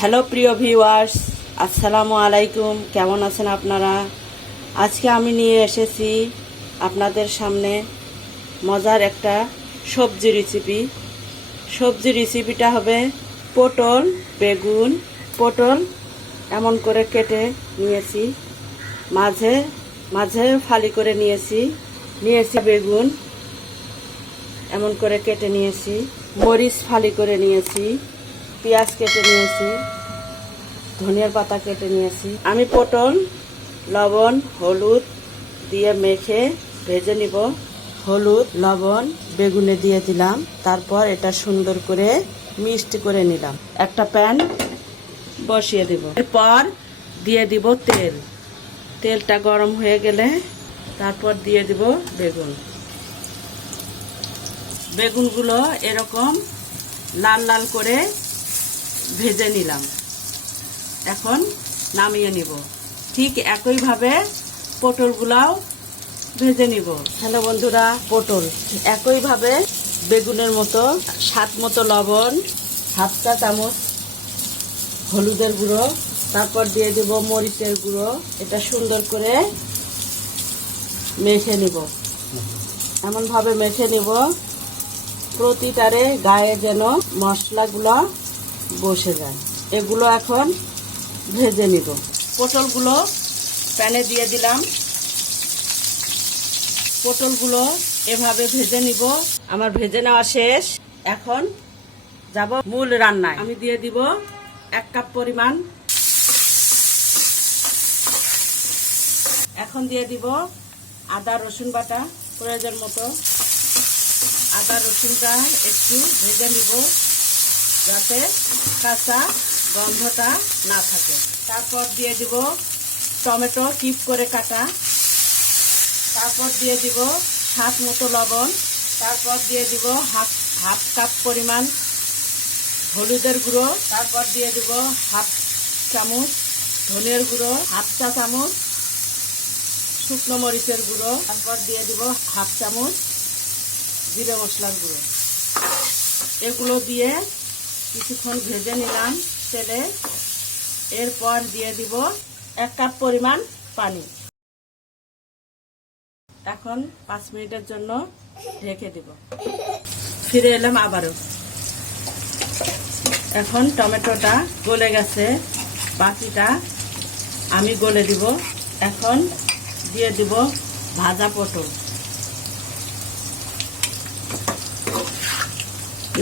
Hello প্রিয় viewers আসসালামু আলাইকুম। কেমন আছেন আপনারা? আজকে আমি নিয়ে এসেছি আপনাদের সামনে মজার একটা সবজি রেসিপি সবজি রেসিপিটা হবে পটল, বেগুন, পটল এমন করে কেটে নিয়েছি। মাঝে মাঝে ফালি করে নিয়েছি। নিয়েছি বেগুন এমন করে কেটে নিয়েছি। মরিচ ফালি করে নিয়েছি। পেঁয়াজ কেটে নিয়েছি, ধনিয়ার পাতা কেটে নিয়েছি। আমি পটল, লবণ, হলুদ দিয়ে মেখে ভেজে নিব। হলুদ, লবণ, বেগুনে দিয়ে দিলাম। তারপর এটা সুন্দর করে মিক্সড করে নিলাম। একটা প্যান বসিয়ে দেব। এরপর দিয়ে দিব তেল। তেলটা গরম হয়ে গেলে তারপর দিয়ে দিব বেগুন। বেগুনগুলো এরকম লাল লাল করে ভেজে নিলাম। এখন নামিয়ে নিব। ঠিক একইভাবে পটলগুলাও ভেজে নিব। হ্যালো বন্ধুরা, পটল। একইভাবে বেগুনের মতো, স্বাদ মতো লবণ, হাফ চা চামচ হলুদের গুঁড়ো, তারপর দিয়ে দিব মরিচের গুঁড়ো। এটা সুন্দর করে মেখে নিব। এমনভাবে মেখে নিব। প্রতিটারে গায়ে যেন মশলাগুলো বসে যায়। এগুলো এখন ভেজে নিব। পটলগুলো প্যানে দিয়ে দিলাম। পটলগুলো এভাবে ভেজে নিব। আমার ভেজে নেওয়া শেষ। এখন যাব মূল রান্নায়। আমি দিয়ে দিব এক কাপ পরিমাণ। এখন দিয়ে দিব আদা, রসুন বাটা। প্রয়োজন মতো আদা, রসুনটা একটু ভেজে নিব। যাতে কাঁচা গন্ধটা না থাকে। তারপর দিয়ে দিব টমেটো চিপ করে কাটা। তারপর দিয়ে দিব হাফ মতো লবণ। তারপর দিয়ে দিব হাফ হাফ কাপ পরিমাণ হলুদের গুঁড়ো। তারপর দিয়ে দিব হাফ চামচ ধনের গুঁড়ো, হাফ চা চামচ শুকনো মরিচের গুঁড়ো। তারপর দিয়ে দিব হাফ চামচ জিরে মশলার গুঁড়ো। এগুলো দিয়ে কিছুক্ষণ ভেজে নিলাম তেলে। এরপর দিয়ে দিব এক কাপ পরিমাণ পানি। এখন পাঁচ মিনিটের জন্য ঢেকে দিব। ফিরে এলাম আবারও। এখন টমেটোটা গলে গেছে। বাকিটা আমি গলে দিব। এখন দিয়ে দিব ভাজা পটল।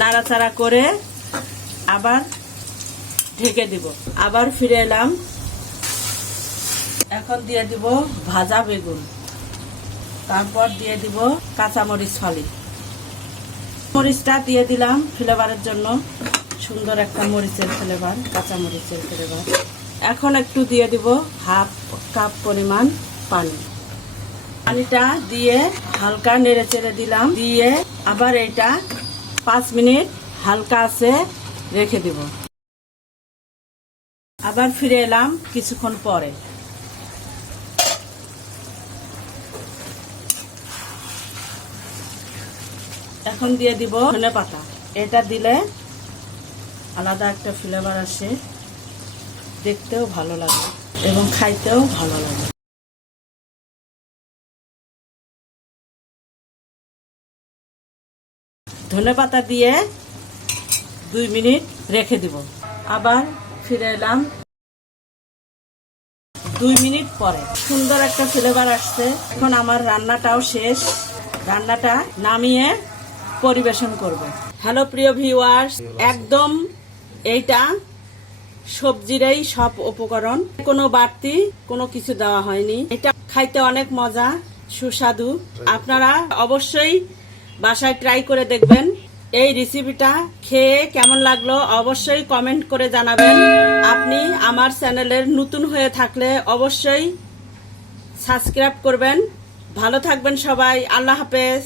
নাড়াচাড়া করে আবার ঢেকে দিব। আবার ফিরে এলাম। এখন দিয়ে দিব ভাজা বেগুন। তারপর দিয়ে দিব কাঁচামরিচ ফালি। মরিচটা দিয়ে দিলাম ফ্লেভারের জন্য। সুন্দর একটা মরিচের ফ্লেভার, কাঁচামরিচের ফ্লেভার। এখন একটু দিয়ে দিব হাফ কাপ পরিমাণ পানি। পানিটা দিয়ে হালকা নেড়ে চেড়ে দিলাম। দিয়ে আবার এটা পাঁচ মিনিট হালকা আছে রেখে দিব। আবার ফিরে এলাম কিছুক্ষণ পরে। এখন দিয়ে দিব ধনে পাতা। এটা দিলে আলাদা একটা ফ্লেভার আসে। দেখতেও ভালো লাগে এবং খাইতেও ভালো লাগে। ধনে পাতা দিয়ে দুই মিনিট রেখে দিব। আবার ফিরে এলাম দুই মিনিট পরে। সুন্দর একটা ফ্লেভার আসছে। এখন আমার রান্নাটাও শেষ। রান্নাটা নামিয়ে পরিবেশন করব। হ্যালো প্রিয় ভিউয়ার্স একদম এইটা সবজিরই সব উপকরণ। কোনো বাড়তি কোনো কিছু দেওয়া হয়নি। এটা খাইতে অনেক মজা, সুস্বাদু। আপনারা অবশ্যই বাসায় ট্রাই করে দেখবেন। এই রেসিপিটা খেয়ে কেমন লাগল অবশ্যই কমেন্ট করে জানাবেন। আপনি আমার চ্যানেলের নতুন হয়ে থাকলে অবশ্যই সাবস্ক্রাইব করবেন। ভালো থাকবেন সবাই। আল্লাহ হাফেজ।